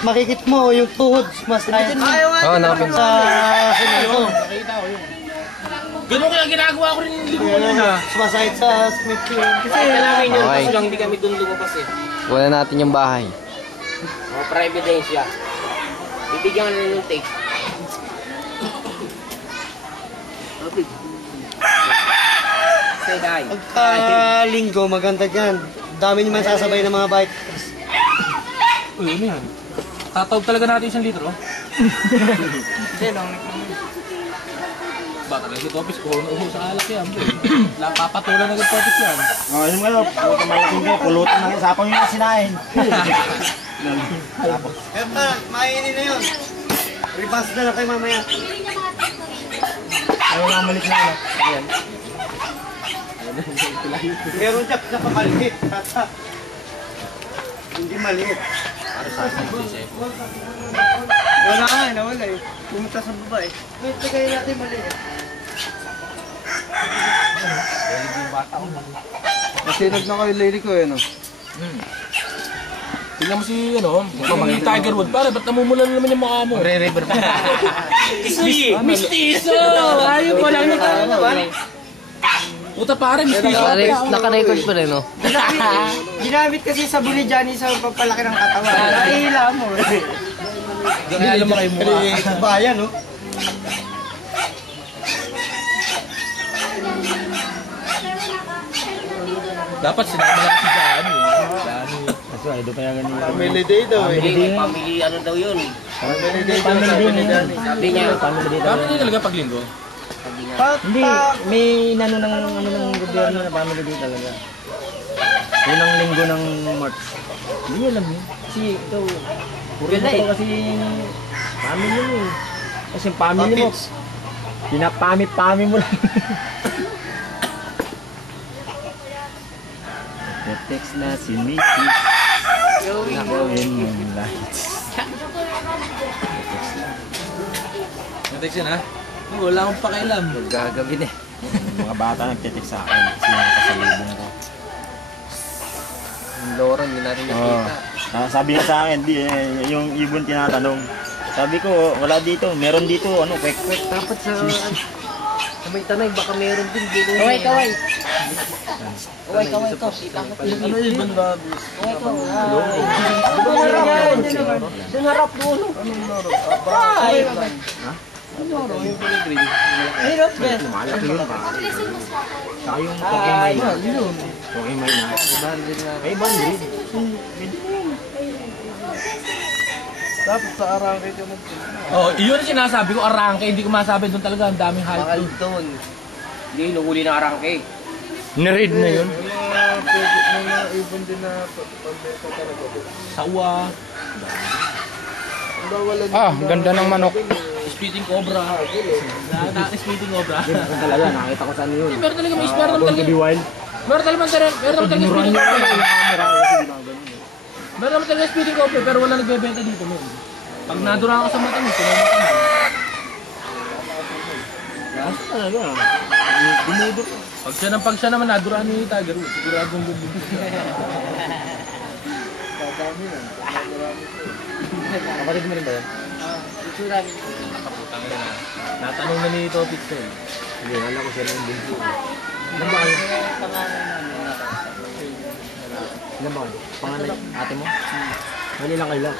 makikit mo yung tuhod, mas ayun. Oo, nakapin. Sa sinayo. Nakita ko yun. Ganun kaya ginagawa ko rin yung ligo na. Sumasahit sa Smith yun. Kasi namin yun, Okay. kaso lang hindi kami doon lumabas eh. Wala natin yung bahay. Oh, private din siya. Bibigyan ka na ng tape. Say hi. Pagka-linggo, maganda dyan. Dami naman sasabay ng mga bikers. Uy, ano yan? Tatawag talaga natin 1 litro. Hindi, long neck naman. Ba talaga si Topis ko, nauho sa alak yan. Papatulan na ng Topis yan. Oh, yun nga, puto malaking kayo, pulutan na kayo, sapang yung sinain. Mainin na yun. Repass na lang kayo mamaya. Ayaw lang malit na ano. Ayan. Meron siya na pamaliit. Hindi maliit. Wala nga eh, nawala eh. Pumunta sa baba eh. Wait, tagay natin maliit. Masinag na kayo lady ko eh, no? Tingnan mo si, ano, si Tiger Wood. Pare, ba't namumulan na naman yung mukha mo? Re-river pa. Mistiso! Ayaw pa lang naman. Puta pare, mistiso. Naka-record pa rin, no? Ginamit kasi sa Buli Johnny sa pagpalaki ng katawan. Nahihila mo eh. Ganyan alam mo kayo mukha. Bayan, no? Dapat sinama lang si Johnny. Ay, doon kaya ganun. Family day daw eh. Family ano daw yun? Family day daw, sabi ni Danny. Sabi niya, Kami niya talaga pag linggo. Hindi, may inano ng ano ng gobyerno na family day talaga. Unang linggo ng March. Hindi alam yun. Kasi ito, puro Ganda ito kasi family mo eh. Kasi yung family mo, pinapamit-pami mo lang. Text na si Mickey. Nakawin yung lights. Natext yun ha? Wala akong pakialam. Gagawin eh. Mga bata nagte-text sa akin kasi nakasalubong ko. Yung Loran, hindi natin nakita. Sabi niya sa akin, yung ibon tinatanong. Sabi ko, wala dito. Meron dito, ano, kwek-kwek. Dapat sa may tanay, baka meron din dito. kaway. Kaway ko. Ano ibon ba? Doon harap doon. Ay! Hirap ba? Malaki yun pa. Saka yung Pokemon. Pokemon na. May bandit. Dapat sa arangke ka mag- Oh, iyon ang sinasabi ko, arangke. Hindi ko masabi doon talaga. Ang daming halto. Doon. Hindi, nunguli ng arangke. Niread na yun. mga ibon din na pambenta talaga doon. Sawa. Ganda ng manok. Speeding cobra. Speeding cobra. Talaga, nakita ko saan yun. Meron talaga, meron talaga. Wild. Meron talaga speeding cobra. Meron naman talaga speeding cobra, pero wala nagbebenta dito. Pag nadura ka sa mata mo, sumama ka. Talaga. Dumudo. Pag siya naman naduraan ni Tiger Woods, siguradong gulo. Kapatid mo rin ba yan? Nakaputang na. Natanong na ni Topit ko. Hindi, alam ko siya ng bunso. Ilan ba kayo? Ilan ba kayo? Panganay, ate mo? Mali lang kayo lang.